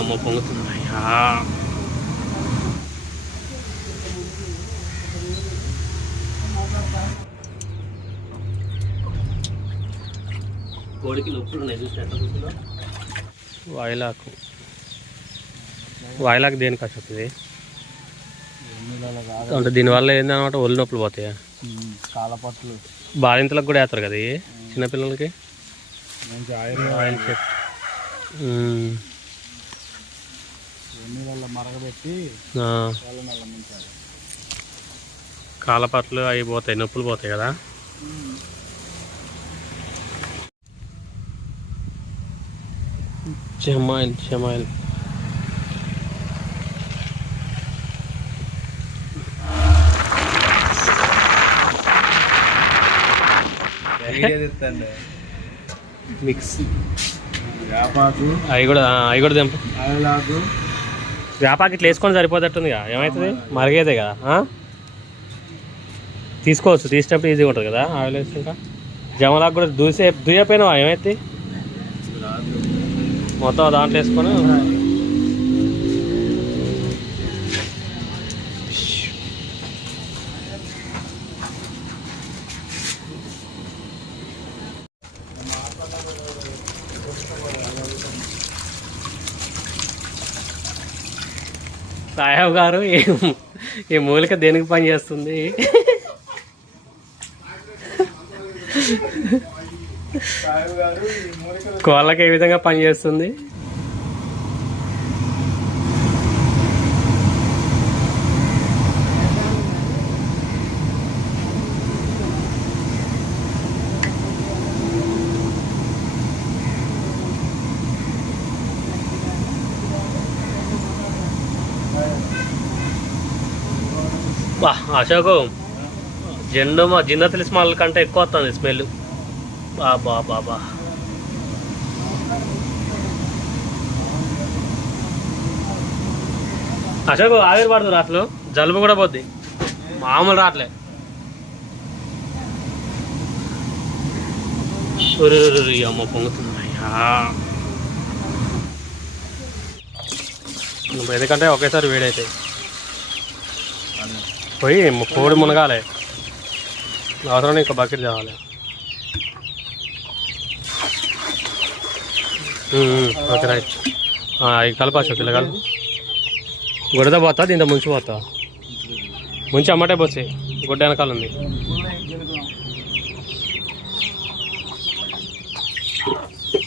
అమ్మ పొంగుతున్నాయా. కోడికి నొప్పులు ఉన్నాయి చూసినట్టు. వాయిలాకు దేనికి వస్తుంది అంటే దీనివల్ల ఏంటన్నమాట ఒళ్ళు నొప్పులు పోతాయా? కాలపట్లు బాలింతలకు కూడా వేస్తారు కదా చిన్నపిల్లలకి. ఆయిల్ మరగబెట్టి కాలపట్లు అవి పోతాయి, నొప్పులు పోతాయి కదా. చెమాయిల్ మిక్స్ అవి కూడా తెంపు. వేపాకు ఇట్లా వేసుకొని సరిపోతట్టుందిగా. ఏమవుతుంది మరిగేదే కదా. తీసుకోవచ్చు, తీసినప్పుడు ఈజీగా ఉంటుంది కదా ఆయిల్ వేసి. ఇంకా జమలాకు కూడా దూయపోయినావా? ఏమైతే మొత్తం దాంట్లో వేసుకొని సాహెబ్ గారు ఈ మూలిక దేనికి పని చేస్తుంది? కోళ్ళకి ఏ విధంగా పనిచేస్తుంది? అశోకు జిన్నతిలి స్మెల్ కంటే ఎక్కువ వస్తుంది స్మెల్. బాబా అశోకు ఆవిరి పడుతుంది రాట్లు, జలుబు కూడా పోద్ది, మామూలు రాట్లే. అమ్మ పొంగుతున్నాయా. ఎందుకంటే ఒకేసారి వేడైతాయి. పోయి కోడి మునగాలి, అవసరం ఇంకా బకెట్ తేవాలి. Okay right. అవి కలపాసు పిల్ల కలుపు. గుడ్డతో పోతా, దీంతో ముంచి పోతా. ముంచి అమ్మటే పోసి గుడ్డ వెనకాల ఉంది.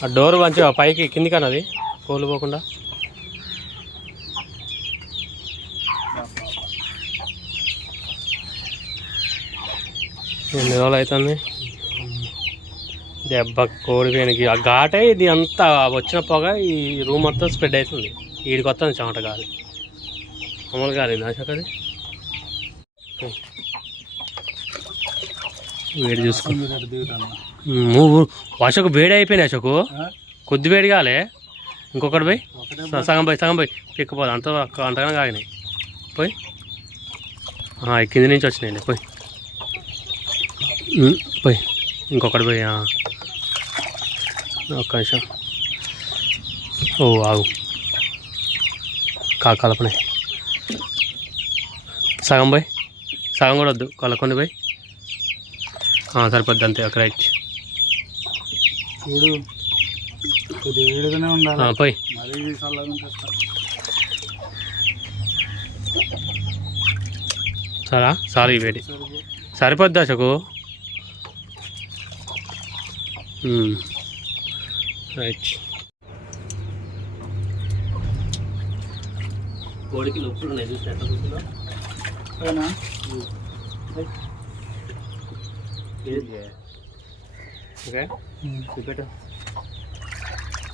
ఆ డోర్ మంచిగా పైకి కిందికి అన్నది కోళ్ళు పోకుండా. ఎన్ని రోజులు అవుతుంది దెబ్బ కోడి పేనికి. ఆ ఘాటే ఇది అంతా వచ్చిన పొగ ఈ రూమ్ మొత్తం స్ప్రెడ్ అవుతుంది. వీడికి వస్తుంది చెమట గాలి, మామూలు గాలి. అశోక్ అది వేడి చూసుకో. అశోక్ వేడి అయిపోయినాయి అశోకు, కొద్ది వేడి కాలే. ఇంకొకటి పోయి సగం పోయి ఎక్కిపోదు అంతగానే కాగినాయి. పోయి కింది నుంచి వచ్చినాయండి. పోయి ఇంకొకటి పోయి ఒక్క నిమిషం. ఆగు కలపనే. సగం కూడా వద్దు, కొన్ని పోయి సరిపోద్ది అంతే. ఒక రైట్ పోయి సారీ వేడి సరిపోద్ది అశోకు. రైట్. కోడికి నొప్పులు ఉన్నాయి చూసినట్టు.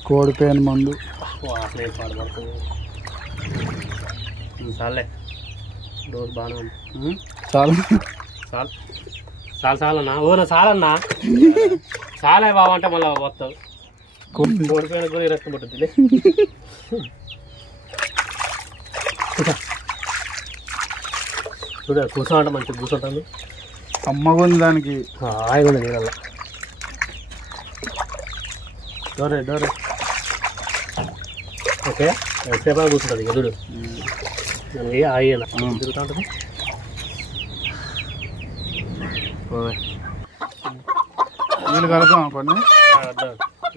కోడి పేను మందు అసలే పాడుపడుతుంది. చాలే డోర్ బాగానే ఉంది. చాలన్నా చాలన్నా చాలే బాబు అంటే మళ్ళీ వస్తావు. కోడి పేను కూడా రక్తం పట్టుద్ది. చూడ కూర్చోమంటే మంచిగా కూర్చుంటుంది. అమ్మగా ఉంది దానికి. హాయిగా ఉంది నీళ్ళ. డోరే ఓకే ఎంతసేపు కూర్చుంటుంది ఎదుడు దానికి ఆగిన తిరుగుతూ ఉంటుంది. నీళ్ళు కలుపుదాం కొన్ని.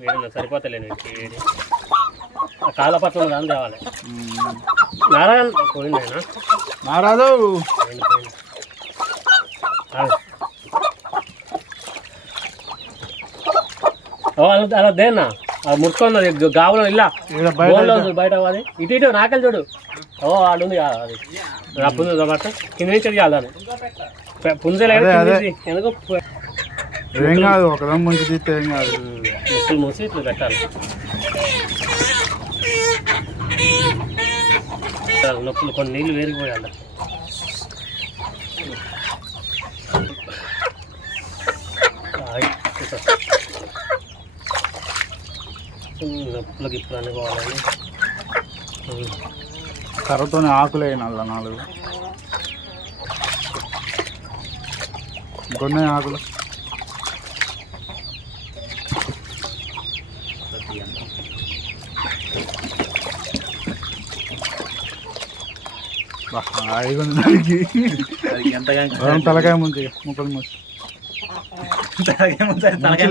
వేడి సరిపోతలేను వేడి కాళ్ళ పట్ల దాన్ని తేవాలి. నారాయణ పోయింది ఆయన నారాదు పోయింది పోయింది. అలా దేన్నా అది ముట్టుకున్నది గాబులో ఇలా బోన్లో బయట అది ఇటు ఇటు నాకెళ్ళి చూడు. ఆడు ఉంది అది నా పుంజు కాబట్టి కింద నుంచి అది దాన్ని పుంజలేదు ఎందుకు ఏం కాదు, ఒకదం ముంచి తీస్తే ఏం కాదు. ముక్కులు మూసి ఇట్లా పెట్టాలి. నొప్పులు కొన్ని నీళ్ళు వేరిపోయాలి. నొప్పులకి ఇప్పుడు అనుకోవాలని కర్రతోనే ఆకులు వేయాలి 4 ఇంకొన్ని ఆకులు. హాయిగా ఉంది దానికి. తలకాయ ముంచి ముక్కలు మూసి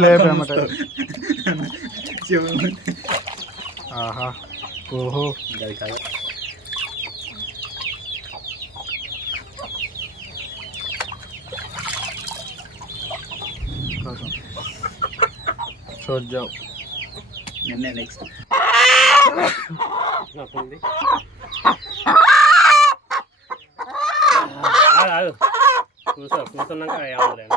లేపేమట. ఆహా ఓహో చూద్దాం. నిన్నే నెక్స్ట్ కూర్చున్నాక ఏమలేదు.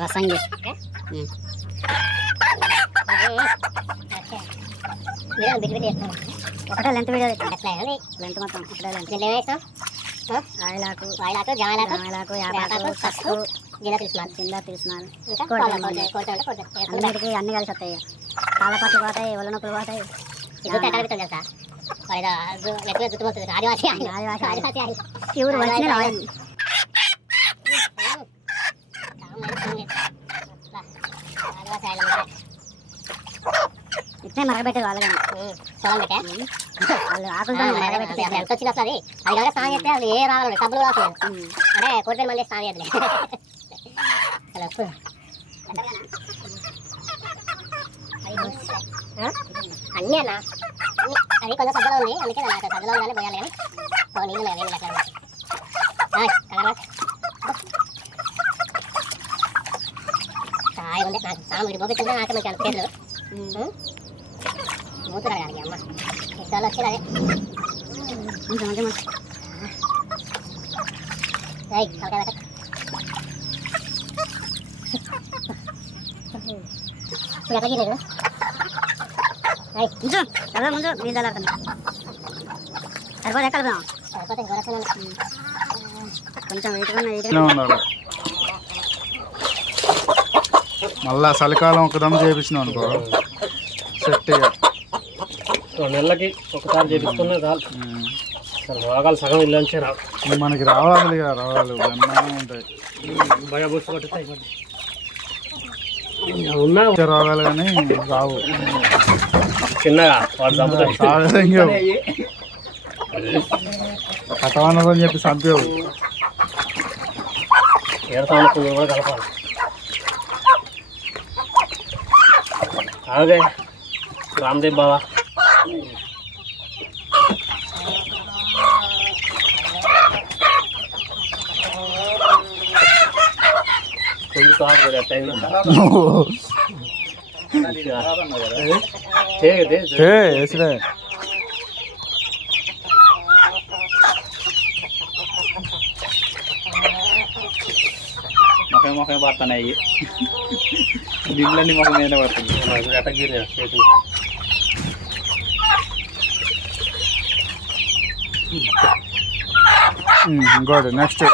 రసంగి ఒకటే లెంత్ వీడియో లెంత్ మొత్తం ఒకటే లెంత్. ఆయిలాకు జమాయిలాకు యాపాకు పసుపు జిల్లా తీసుకున్నాను అన్నిటికీ అన్ని కలిసి వస్తాయి. కాళ్ళ పట్లు పోతాయి, ఒళ్ళ నొప్పులు పోతాయి. తెలుసా ఆదివాసి ప్యూర్ ఒరిజినల్ ఆయిల్. ఇట్నే మరగబెట్టారు వాళ్ళు కానీ వాళ్ళు ఆకులు మరగబెట్టి ఎంత వచ్చింది అసలు అది కాక స్నానం చేస్తే అసలు ఏ రావాలి సబ్బులు రాలేదు. అంటే కోటి మంది స్నానం చేద్దలే అన్నీ అన్న అది కొంచెం సబ్బులో ఉంది, అందుకే నాకు సబ్బులో ఉందని పోయాలి కానీ నీళ్ళు నీళ్ళు ఎట్లా హాయి ఉంది. నాకు సాము ఇటు పోపించుంటే నాకు మంచి పేర్లు మూతురా కానీ అమ్మ ఇద్దరు వచ్చేది అదే మంచి మంచి మంచి ఎట్లా ముందు నీళ్ళు చల్లారుతుంది. సరిపోతే ఎక్కడ సరిపోతే కొంచెం ఉండాలి. మళ్ళా చలికాలం ఒకదం చేయించినాం అనుకో సెట్. 2 నెలలకి ఒకసారి చేపిస్తున్నా చాలు. రోగాలు సగం ఇల్లు నుంచి రావు. మనకి రావాలి రావాలి ఉంటాయి బాగా బుర్సు పట్టుతాయి ఉన్నా రోగాలు కానీ రావు. చిన్నగా వాడు చంపుతాయి కటవనని చెప్పి చంపేవు. ఏడతాను కూడా కలపాలి. అలాగే రామ్దేవ్ బాబా కొంచెం కాదు టైం వేసినా మొఖం పడుతున్నాయి. నీళ్ళన్నీ మొఖం మీద పడుతుంది. ఇంకోటి నెక్స్ట్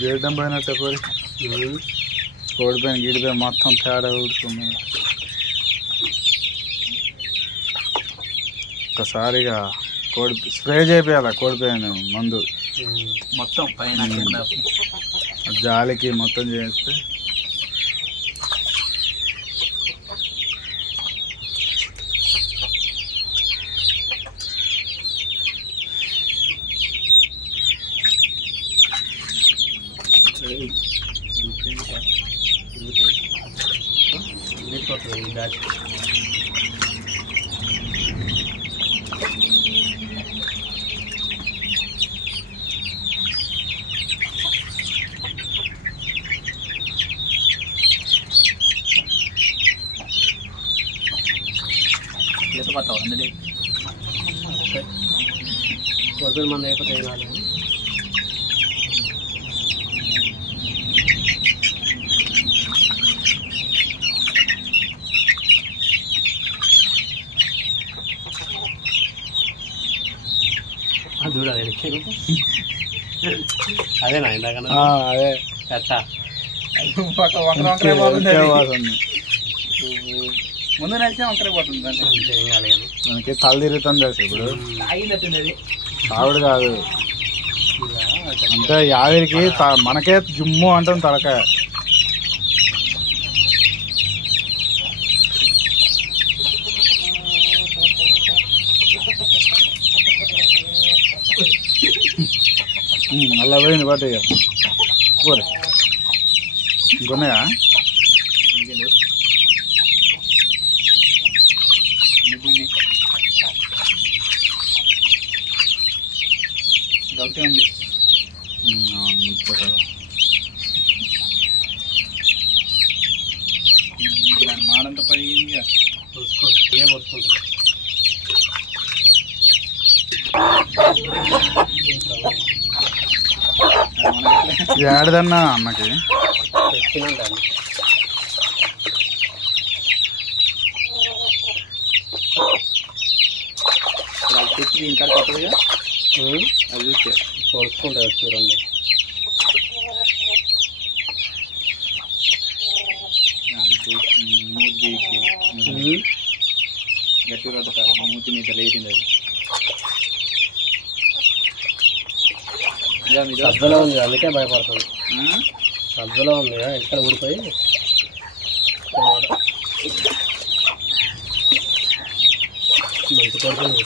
గేయడం పోయినట్టే పోయి కోడిపోయిన గీడిపోయిన మొత్తం తేడా ఉడుతుంది. ఒకసారిగా కోడి స్ప్రే చేయాలి కోడిపోయిన మందు మొత్తం పైన కింద జాలికి మొత్తం చేస్తే ఈత పడతావు అందులో వద్దు మంది అయిపోతే ఏం కాదు. చూడాలి అదేనా ఇందాక అదే ఎట్టా ముందు నడిచే వంకరే పోతుంది ఏం కాదు కానీ మనకి తల తిరుగుతుంది తెలుసు ఇప్పుడు ఆగినట్టుంది. ఆవిడ కాదు అంటే ఆవిరికి మనకే జుమ్ము అంటుంది తలకాయ. అలా పోయింది బట్ ఇక కూర ఇంకొన్నాయా ఒకటే ఉంది. దాని మాడంతా పడిగా చూసుకో ఏ పట్టుకుంటుంది. ఏడదన్నా అన్నకి తెచ్చినండి తెచ్చి దీని కాడ కొత్తగా అది చూస్తే పొడుచుకుంటాయి వచ్చి రెండు మూతి గట్టి రొద్ద మూతి మీద లేచింది అది సజ్జలో ఉంది అందుకే భయపడుతుంది. సజ్జలో ఉంది ఎక్కడ ఊడిపోయి మంచి పడుతుంది.